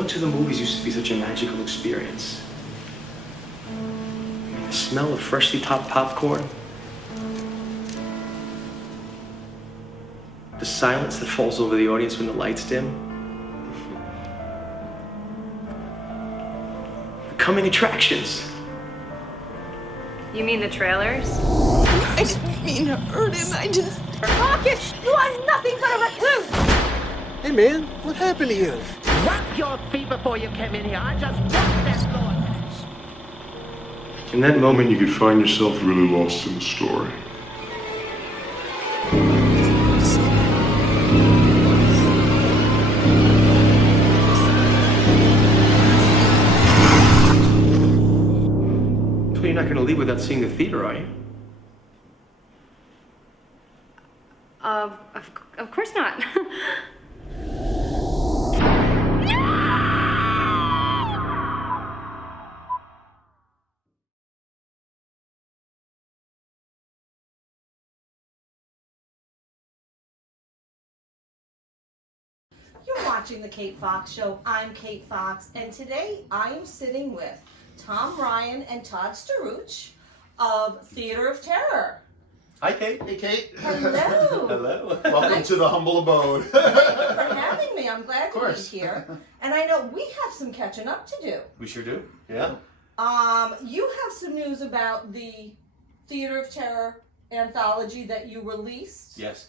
Going to the movies used to be such a magical experience. The smell of freshly topped popcorn. The silence that falls over the audience when the lights dim. The coming attractions. You mean the trailers? I didn't mean to hurt him. I just... Hawkish, you are nothing but a recluse! Hey, man, what happened to you? Wipe your feet before you came in here. I just want that Lord. In that moment, you could find yourself really lost in the story. Well, you're not going to leave without seeing the theater, are you? Of course not. You're watching The Kate Fox Show. I'm Kate Fox, and today I am sitting with Tom Ryan and Todd Staruch of Theater of Terror. Hi, Kate. Hey, Kate. Hello. Hello. Welcome to the humble abode. Thank you for having me. I'm glad to be course. here. And I know we have some catching up to do. We sure do. Yeah. You have some news about the Theater of Terror anthology that you released. Yes.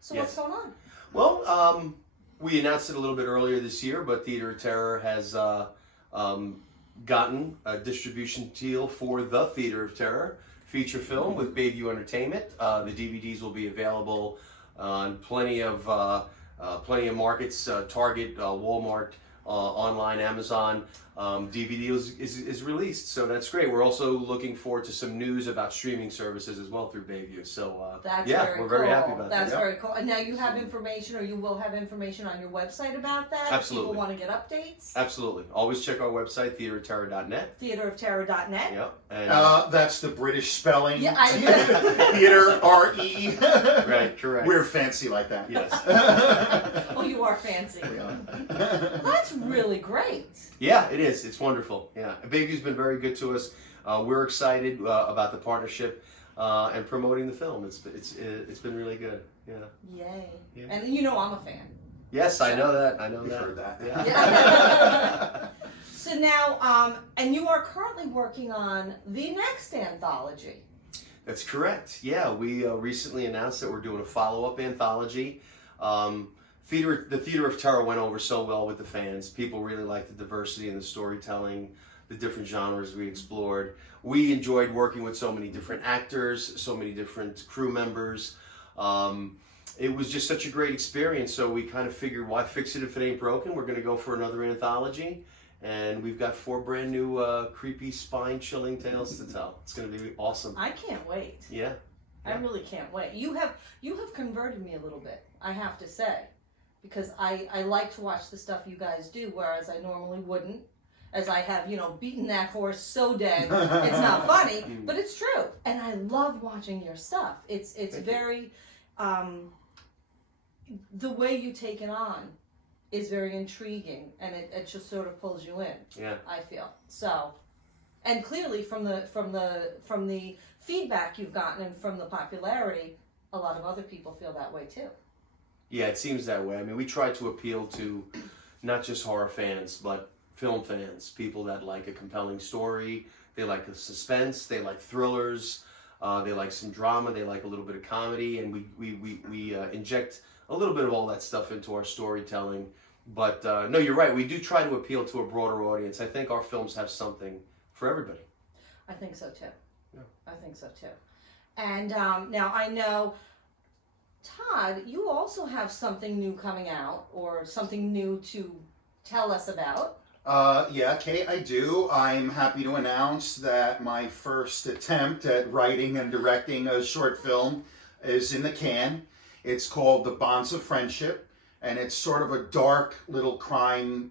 So Yes. what's going on? Well, we announced it a little bit earlier this year, but Theater of Terror has gotten a distribution deal for the Theater of Terror feature film with Bayview Entertainment. The DVDs will be available on plenty of markets: Target, Walmart, online, Amazon. DVD is released, so that's great. We're also looking forward to some news about streaming services as well through Bayview. So That's yeah, very we're very cool. happy about That's that. very cool. And now you have information, or you will have information on your website about that. Absolutely. If people want to get updates. Absolutely. Always check our website, theaterofterror.net. Theaterofterror.net. Yep. And, That's the British spelling. Yeah, I Theater, R-E. right, correct. We're fancy like that. Yes. Oh, you are fancy. We are. That's really great. Yeah, it is. It's wonderful. Yeah. Bayview's been very good to us. We're excited about the partnership and promoting the film. It's been really good. Yeah. Yay. Yeah. And you know I'm a fan. Yes, I know that. I know We've that. heard that. Yeah. Yeah. So now, and you are currently working on the next anthology. That's correct. Yeah, we recently announced that we're doing a follow-up anthology. The Theater of Terror went over so well with the fans. People really liked the diversity in the storytelling, the different genres we explored. We enjoyed working with so many different actors, so many different crew members. It was just such a great experience, so we kind of figured, why fix it if it ain't broken? We're going to go for another anthology. And we've got 4 brand new creepy, spine-chilling tales to tell. It's going to be awesome. I can't wait. Yeah. I really can't wait. You have converted me a little bit, I have to say, because I like to watch the stuff you guys do, whereas I normally wouldn't, as I have, beaten that horse so dead, it's not funny, but it's true. And I love watching your stuff. It's very, the way you take it on is very intriguing, and it just sort of pulls you in. Yeah. I feel so, and clearly from the feedback you've gotten and from the popularity, a lot of other people feel that way too. Yeah, it seems that way. I mean, we try to appeal to not just horror fans, but film fans, people that like a compelling story, they like a suspense, they like thrillers, they like some drama, they like a little bit of comedy, and we inject a little bit of all that stuff into our storytelling. But no, you're right. We do try to appeal to a broader audience. I think our films have something for everybody. I think so too. Yeah. I think so too. And now I know, Todd, you also have something new coming out, or something new to tell us about. Yeah, Kate, I do. I'm happy to announce that my first attempt at writing and directing a short film is in the can. It's called The Bonds of Friendship, and it's sort of a dark little crime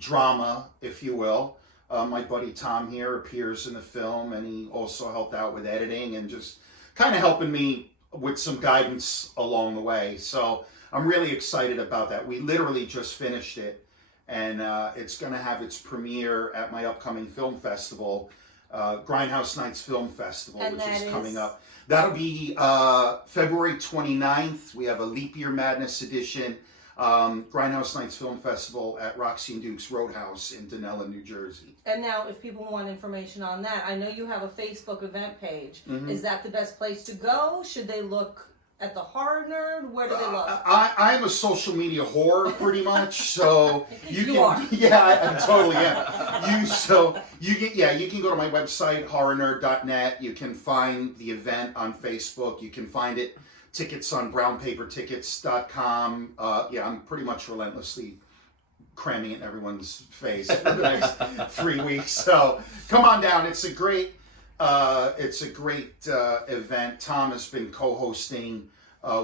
drama, if you will. My buddy Tom here appears in the film, and he also helped out with editing and just kind of helping me with some guidance along the way. So I'm really excited about that. We literally just finished it, and it's going to have its premiere at my upcoming film festival, Grindhouse Nights Film Festival, And which that is is? coming up. That'll be February 29th. We have a Leap Year Madness edition. Grindhouse Nights Film Festival at Roxy and Duke's Roadhouse in Dunella, New Jersey. And now, if people want information on that, I know you have a Facebook event page. Mm-hmm. Is that the best place to go? Should they look at the Horror Nerd? Where do they look? I'm a social media whore, pretty much. So you can, are. yeah, I'm totally you can go to my website horrornerd.net. You can find the event on Facebook. You can find it tickets on brownpapertickets.com. I'm pretty much relentlessly cramming it in everyone's face for the next 3 weeks. So come on down. It's a great event. Tom has been co-hosting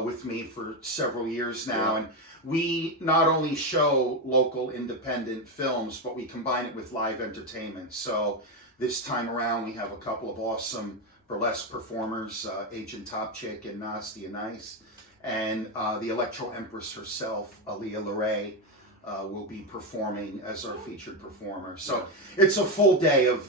with me for several years now, and we not only show local independent films, but we combine it with live entertainment. So this time around, we have a couple of awesome burlesque performers, Agent Top Chick and Nasty and Nice, and the Electro Empress herself, Aaliyah Leray, will be performing as our featured performer. So it's a full day of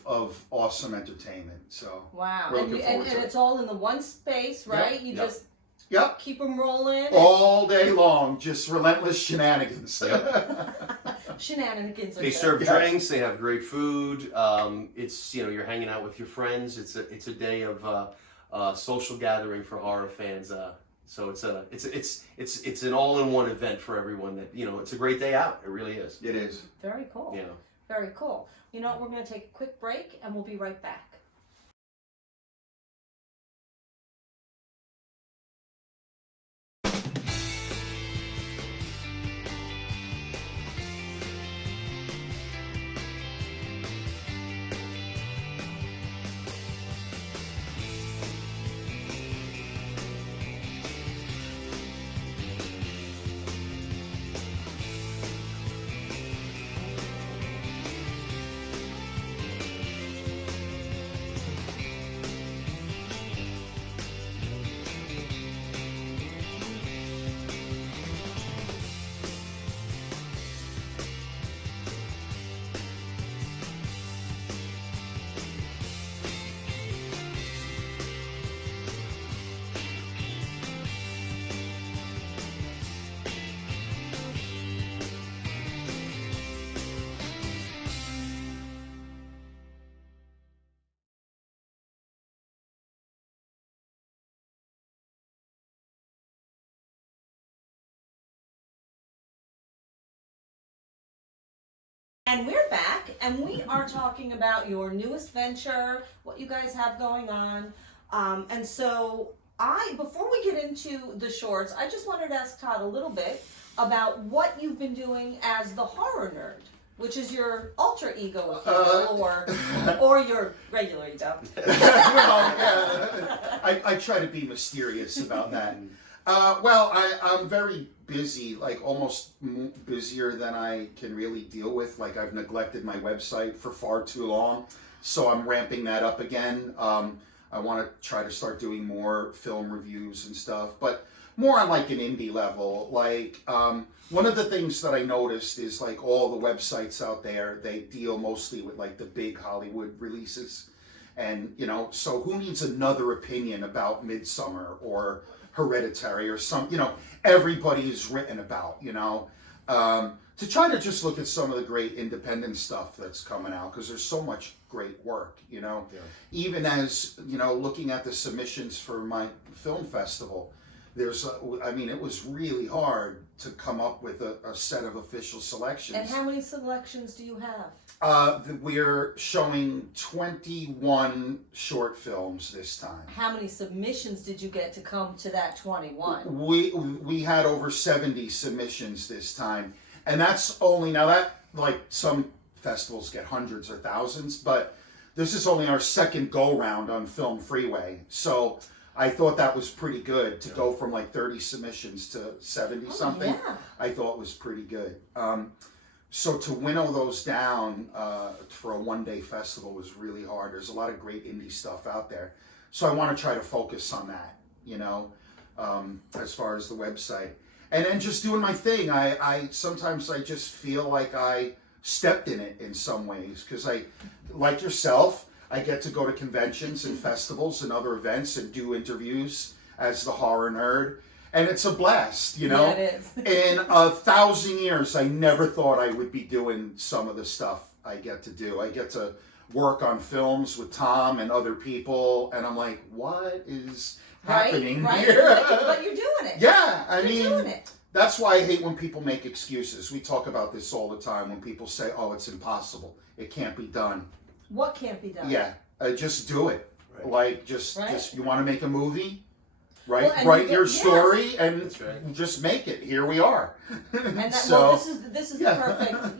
awesome entertainment. So Wow. we're And, looking you, and, forward to and it. it's all in the one space, right? You Yep. just Yep. keep them rolling. All day long, just relentless shenanigans. Shenanigans. are They good. serve Yes. drinks. They have great food. It's you're hanging out with your friends. It's a day of social gathering for horror fans. So it's an all-in-one event for everyone. That it's a great day out. It really is. It is. Very cool. You know. Very cool. You know what? We're going to take a quick break, and we'll be right back. And we're back, and we are talking about your newest venture, what you guys have going on. And so before we get into the shorts, I just wanted to ask Todd a little bit about what you've been doing as the Horror Nerd, which is your alter ego, if you will, or your regular ego. I try to be mysterious about that. I'm very busy, like almost busier than I can really deal with. Like I've neglected my website for far too long, so I'm ramping that up again. I want to try to start doing more film reviews and stuff, but more on like an indie level. Like one of the things that I noticed is like all the websites out there, they deal mostly with like the big Hollywood releases. And, so who needs another opinion about Midsummer or Hereditary or everybody's written about, to try to just look at some of the great independent stuff that's coming out, because there's so much great work, even as, looking at the submissions for my film festival, it was really hard to come up with a set of official selections. And how many selections do you have? We're showing 21 short films this time. How many submissions did you get to come to that 21? We had over 70 submissions this time, and that's only, now that, like, some festivals get hundreds or thousands, but this is only our second go round on Film Freeway, so I thought that was pretty good to go from like 30 submissions to 70 something. Yeah. I thought was pretty good. So to winnow those down for a one-day festival was really hard. There's a lot of great indie stuff out there. So I want to try to focus on that, as far as the website. and then just doing my thing. I sometimes I just feel like I stepped in it in some ways, because I, like yourself, I get to go to conventions and festivals and other events and do interviews as the horror nerd. And it's a blast, you know? Yeah, it is. In 1,000 years, I never thought I would be doing some of the stuff I get to do. I get to work on films with Tom and other people, and I'm like, what is happening here? But you're doing it. Yeah, I You're mean, doing it. that's why I hate when people make excuses. We talk about this all the time when people say, oh, it's impossible. It can't be done. What can't be done? Yeah, just do it. Right. Like, just you want to make a movie? Right, Well, and write you your get- story and That's right. just make it. Here we are. And that, So, well, this is the yeah. perfect,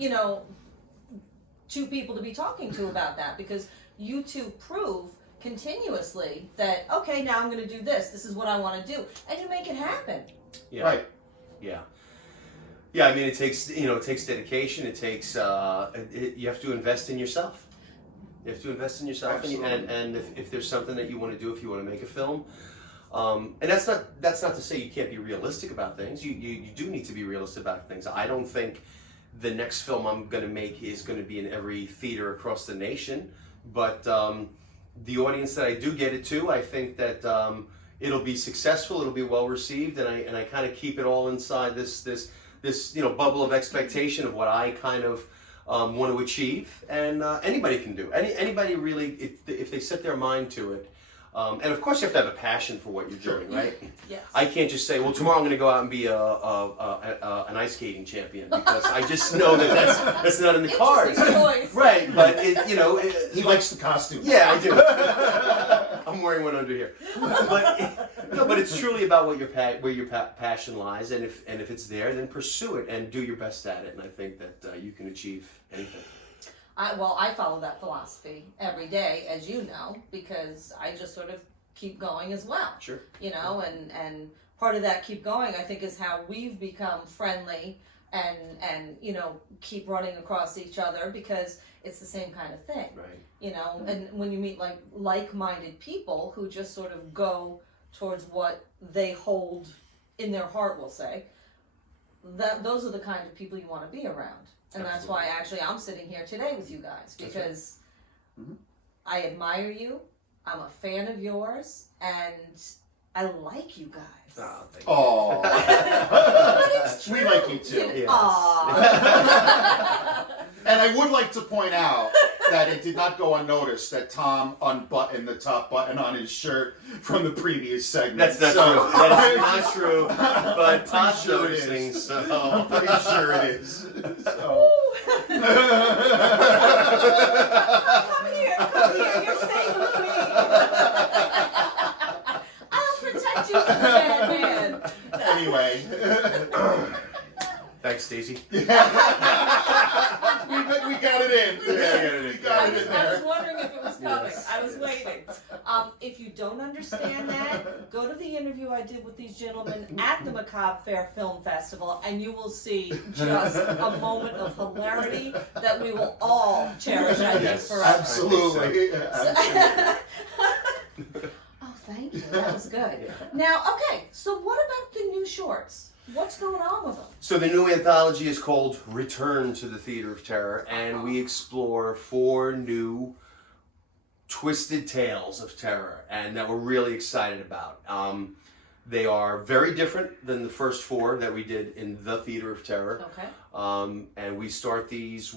two people to be talking to about that, because you two prove continuously that, okay, now I'm going to do this. This is what I want to do, and you make it happen. Yeah. right. Yeah. Yeah, I mean, it takes dedication. It takes you have to invest in yourself. You have to invest in yourself, Absolutely. and if there's something that you want to do, if you want to make a film, and that's not to say you can't be realistic about things. You do need to be realistic about things. I don't think the next film I'm going to make is going to be in every theater across the nation, but the audience that I do get it to, I think that it'll be successful. It'll be well received, and I kind of keep it all inside this bubble of expectation of what I kind of want to achieve, and anybody can do. Anybody really, if they set their mind to it. And of course, you have to have a passion for what you're doing, right? Yes. I can't just say, well, tomorrow I'm going to go out and be an ice skating champion, because I just know that that's not in the cards. Interesting choice. Right, but He likes the costume. yeah, I do. I'm wearing one under here, but it's truly about where your passion lies, and if it's there, then pursue it and do your best at it. And I think that you can achieve anything. I follow that philosophy every day, as you know, because I just sort of keep going as well. Sure. And part of that keep going, I think, is how we've become friendly and keep running across each other, because it's the same kind of thing. Right. And when you meet like-minded people who just sort of go towards what they hold in their heart, we'll say, those are the kind of people you want to be around. And that's why I'm sitting here today with you guys, because I admire you, I'm a fan of yours, and I like you guys. Oh, thank you. Oh, But it's true. we like you too. Yes. Aw. And I would like to point out that it did not go unnoticed that Tom unbuttoned the top button on his shirt from the previous segment. That's not So- true. That is not true. But Todd sure it is. noticing, so I'm pretty sure it is. So. Come here, you're safe with me. I'll protect you from the bad man. Anyway. thanks, Stacy. we got it in. We got it in I was there. wondering if it was coming. Yes, I was waiting. If you don't understand that, go to the interview I did with these gentlemen at the Macabre Fair Film Festival, and you will see just a moment of hilarity that we will all cherish, I think, Yes, forever. Absolutely. Absolutely. Oh, thank you. That was good. Now, okay, so what about the new shorts? What's going on with them? So the new anthology is called Return to the Theater of Terror, and we explore 4 new twisted tales of terror, and that we're really excited about. They are very different than the first 4 that we did in the Theater of Terror. Okay. And we start these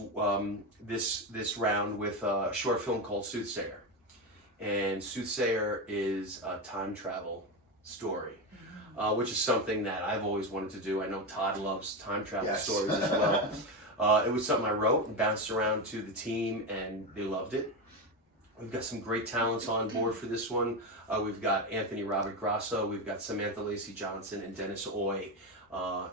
this round with a short film called Soothsayer. And Soothsayer is a time travel story, which is something that I've always wanted to do. I know Todd loves time travel Yes. stories as well. It was something I wrote and bounced around to the team, and they loved it. We've got some great talents on board for this one. We've got Anthony Robert Grasso, we've got Samantha Lacey Johnson, and Dennis Oy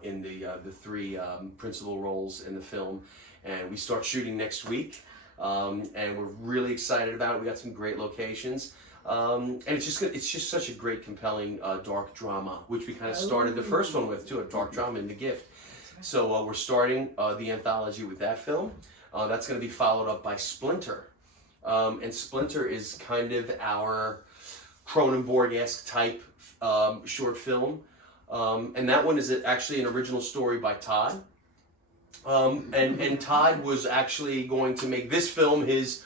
in the 3 principal roles in the film. And we start shooting next week, and we're really excited about it. We got some great locations. And it's just such a great, compelling, dark drama, which we kind of started the first one with too, a dark drama in The Gift. So we're starting the anthology with that film. That's going to be followed up by Splinter. And Splinter is kind of our Cronenberg-esque type short film. And that one is actually an original story by Todd. And Todd was actually going to make this film his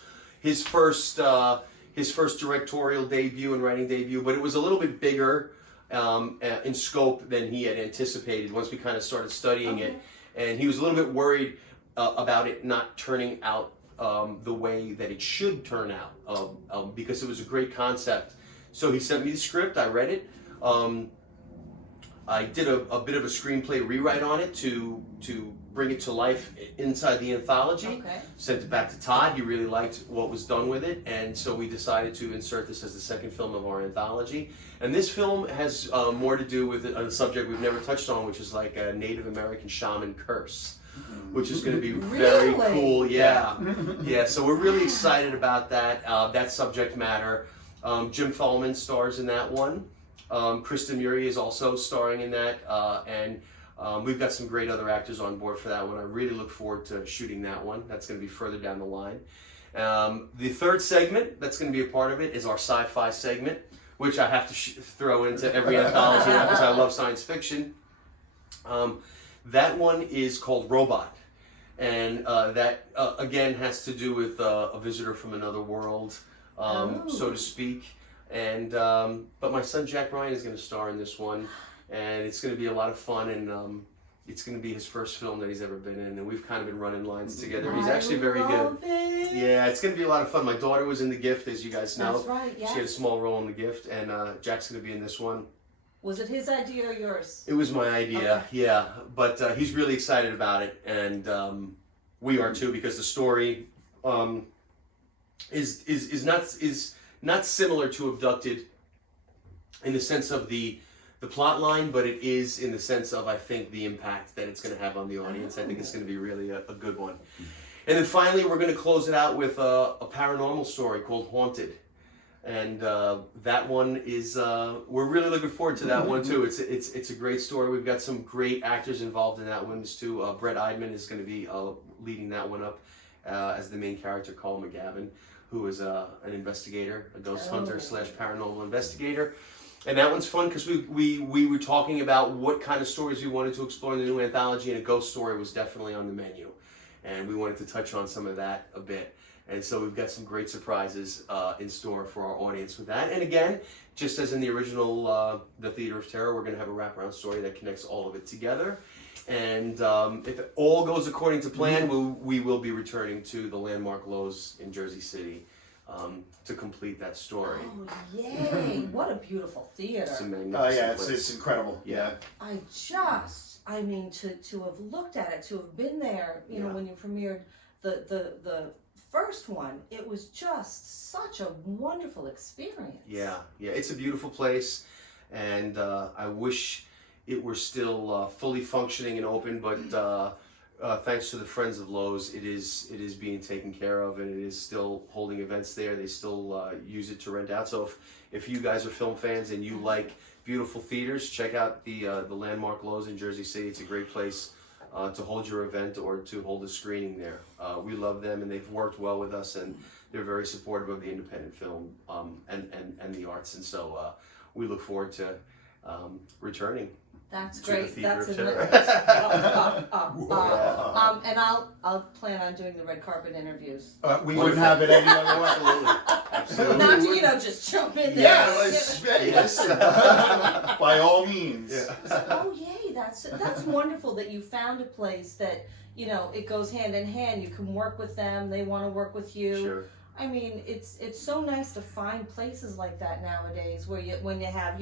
first directorial debut and writing debut, but it was a little bit bigger in scope than he had anticipated once we kind of started studying it. And he was a little bit worried about it not turning out the way that it should turn out, because it was a great concept. So he sent me the script, I read it. I did a bit of a screenplay rewrite on it to bring it to life inside the anthology. Okay. Sent it back to Todd. He really liked what was done with it, and so we decided to insert this as the second film of our anthology. And this film has more to do with a subject we've never touched on, which is like a Native American shaman curse, which is going to be very cool. Yeah, yeah. So we're really excited about that subject matter. Jim Fallman stars in that one. Kristen Muri is also starring in that, and we've got some great other actors on board for that one. I really look forward to shooting that one. That's going to be further down the line. The third segment that's going to be a part of it is our sci-fi segment, which I have to throw into every anthology because I love science fiction. That one is called Robot, and that again has to do with a visitor from another world, so to speak. And but my son Jack Ryan is going to star in this one, and it's going to be a lot of fun, and it's going to be his first film that he's ever been in, and we've kind of been running lines together. He's actually very good. Yeah, it's going to be a lot of fun. My daughter was in The Gift, as you guys know. That's right, yes. She had a small role in The Gift, and Jack's going to be in this one. Was it his idea or yours? It was my idea, yeah. But he's really excited about it, and we are too, because the story is not similar to Abducted in the sense of the plot line, but it is in the sense of, I think, the impact that it's going to have on the audience. I think it's going to be really a good one. And then finally, we're going to close it out with a paranormal story called Haunted. And that one is, we're really looking forward to that one too. It's a great story. We've got some great actors involved in that one too. Brett Eidman is going to be leading that one up as the main character, Carl McGavin, who is an investigator, a ghost hunter / paranormal investigator. And that one's fun because we were talking about what kind of stories we wanted to explore in the new anthology, and a ghost story was definitely on the menu. And we wanted to touch on some of that a bit. And so we've got some great surprises in store for our audience with that. And again, just as in the original The Theater of Terror, we're going to have a wraparound story that connects all of it together. And if it all goes according to plan, we will be returning to the landmark Lowe's in Jersey City to complete that story. Oh, yay! What a beautiful theater. It's a magnificent place. It's incredible. Yeah. I mean, to have looked at it, to have been there, you know, when you premiered the first one, it was just such a wonderful experience. Yeah, it's a beautiful place, and I wish it were still fully functioning and open, but thanks to the Friends of Lowe's, it is being taken care of, and it is still holding events there. They still use it to rent out. So if you guys are film fans and you like beautiful theaters, check out the landmark Lowe's in Jersey City. It's a great place to hold your event or to hold a screening there. We love them, and they've worked well with us, and they're very supportive of the independent film and the arts. And so we look forward to returning. That's to great. The Theater That's of a Terror. and I'll plan on doing the red carpet interviews. We wouldn't have it any other way. Absolutely. Not to, just jump in there. Yeah, listen. By all means. So, oh yay, that's wonderful that you found a place that, it goes hand in hand. You can work with them, they want to work with you. Sure. I mean, it's so nice to find places like that nowadays where when you have,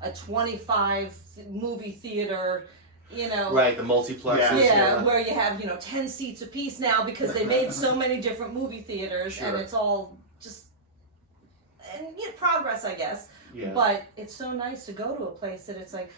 a 25 movie theater, Right, the multiplexes. Yeah, where you have, 10 seats apiece now because they made so many different movie theaters, and it's all just progress, I guess. Yeah. But it's so nice to go to a place that it's like,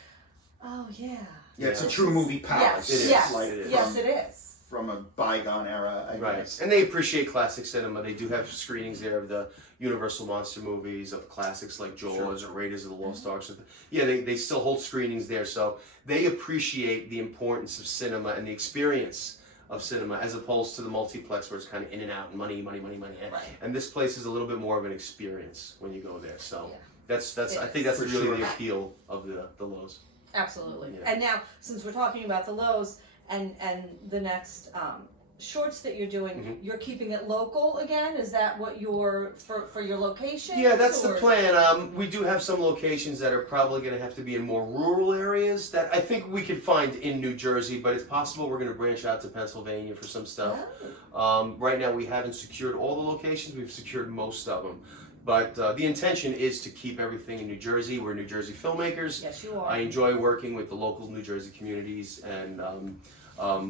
oh yeah. Yeah, it's a true movie palace. Yes, it is. From a bygone era, I guess. And they appreciate classic cinema. They do have screenings there of the Universal monster movies, of classics like Jaws or Raiders of the Lost Ark. So they still hold screenings there. So they appreciate the importance of cinema and the experience of cinema, as opposed to the multiplex where it's kind of in and out and money. Right. And this place is a little bit more of an experience when you go there. So I think that's For really sure. the appeal of the Lowe's. Absolutely. Yeah. And now, since we're talking about the lows and the next shorts that you're doing, you're keeping it local again? Is that what you're for your location? Yeah, that's the plan. We do have some locations that are probably going to have to be in more rural areas that I think we could find in New Jersey, but it's possible we're going to branch out to Pennsylvania for some stuff. Right now, we haven't secured all the locations. We've secured most of them. But the intention is to keep everything in New Jersey. We're New Jersey filmmakers. Yes, you are. I enjoy working with the local New Jersey communities and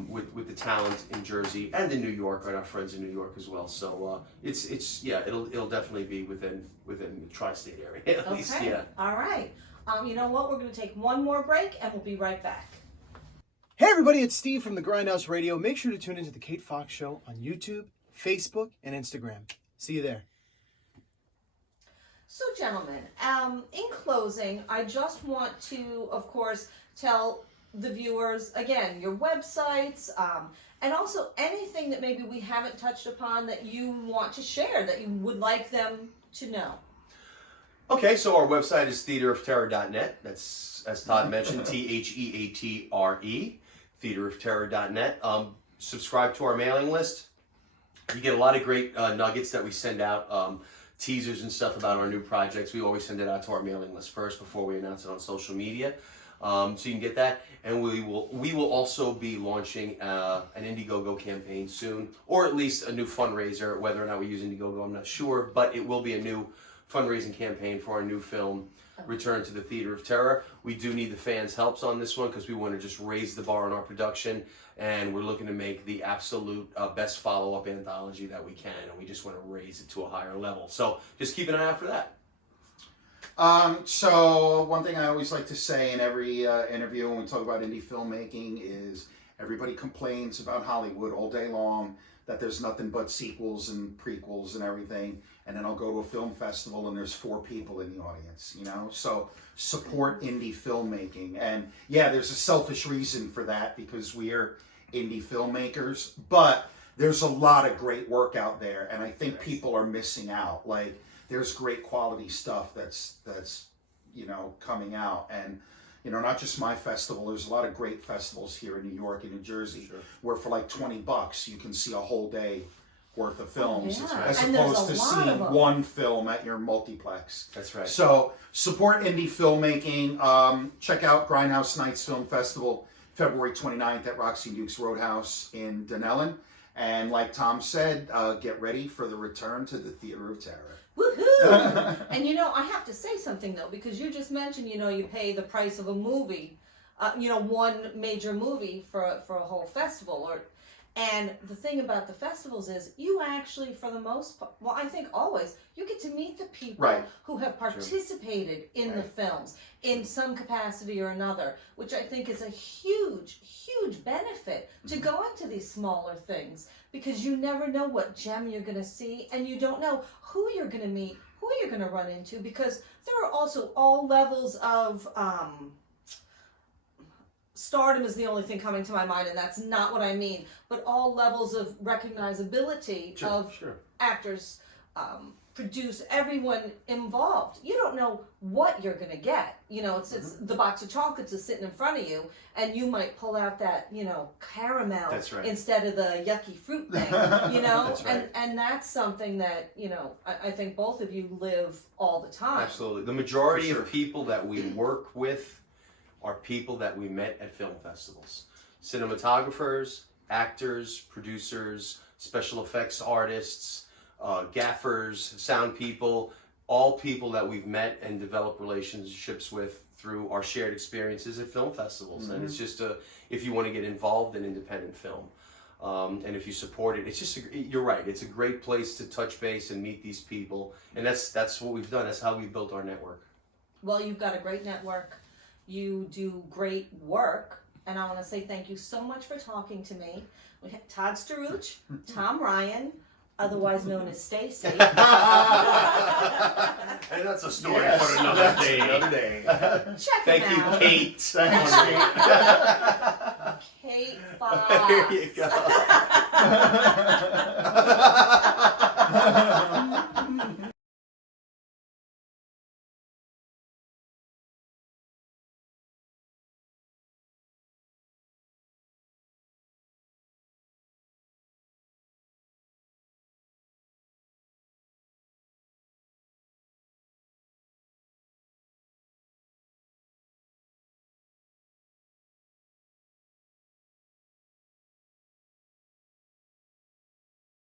with the talent in Jersey and in New York, and our friends in New York as well. So it'll definitely be within the tri-state area at least. Yeah. All right. You know what? We're going to take one more break, and we'll be right back. Hey everybody, it's Steve from the Grindhouse Radio. Make sure to tune into the Kate Fox Show on YouTube, Facebook, and Instagram. See you there. So, gentlemen, in closing, I just want to, of course, tell the viewers, again, your websites, and also anything that maybe we haven't touched upon that you want to share, that you would like them to know. Okay, so our website is theaterofterror.net. That's, as Todd mentioned, THEATRE, theaterofterror.net. Subscribe to our mailing list. You get a lot of great nuggets that we send out, teasers and stuff about our new projects. We always send it out to our mailing list first before we announce it on social media. So you can get that, and we will also be launching an Indiegogo campaign soon, or at least a new fundraiser. Whether or not we use Indiegogo, I'm not sure, but it will be a new fundraising campaign for our new film, Return to the Theater of Terror. We do need the fans' helps on this one because we want to just raise the bar on our production, and we're looking to make the absolute best follow-up anthology that we can, and we just want to raise it to a higher level. So just keep an eye out for that. So one thing I always like to say in every interview when we talk about indie filmmaking is everybody complains about Hollywood all day long, that there's nothing but sequels and prequels and everything, and then I'll go to a film festival and there's 4 people in the audience, you know? So support indie filmmaking. And yeah, there's a selfish reason for that because we're indie filmmakers, but there's a lot of great work out there, and I think people are missing out. Like, there's great quality stuff that's you know, coming out, and you know, not just my festival. There's a lot of great festivals here in New York and New Jersey where for like $20 you can see a whole day worth of films, as opposed to seeing one film at your multiplex. That's right. So support indie filmmaking. Check out Grindhouse Nights Film Festival, February 29th at Roxy Duke's Roadhouse in Dunellen. And like Tom said, get ready for the return to the Theater of Terror. Woohoo! And you know, I have to say something though, because you just mentioned, you know, you pay the price of a movie, you know, one major movie for a whole festival. And the thing about the festivals is you actually, for the most part, well, I think always, you get to meet the people who have participated in the films in some capacity or another, which I think is a huge, huge benefit to go into these smaller things, because you never know what gem you're going to see, and you don't know who you're going to meet, who you're going to run into, because there are also all levels of stardom is the only thing coming to my mind, and that's not what I mean, but all levels of recognizability of actors, produce, everyone involved. You don't know what you're going to get. You know, it's the box of chocolates is sitting in front of you, and you might pull out that, you know, caramel instead of the yucky fruit thing, you know? And that's something that, you know, I think both of you live all the time. Absolutely. The majority of people that we work with are people that we met at film festivals. Cinematographers, actors, producers, special effects artists, gaffers, sound people, all people that we've met and developed relationships with through our shared experiences at film festivals. And it's just if you want to get involved in independent film, and if you support it, it's just you're right. It's a great place to touch base and meet these people, and that's what we've done. That's how we built our network. Well, you've got a great network. You do great work, and I want to say thank you so much for talking to me. We have Todd Staruch, Tom Ryan, otherwise known as Stacy. And that's a story for another day. Check Thank him you, out. Kate. Thanks, Kate Fox. There you go.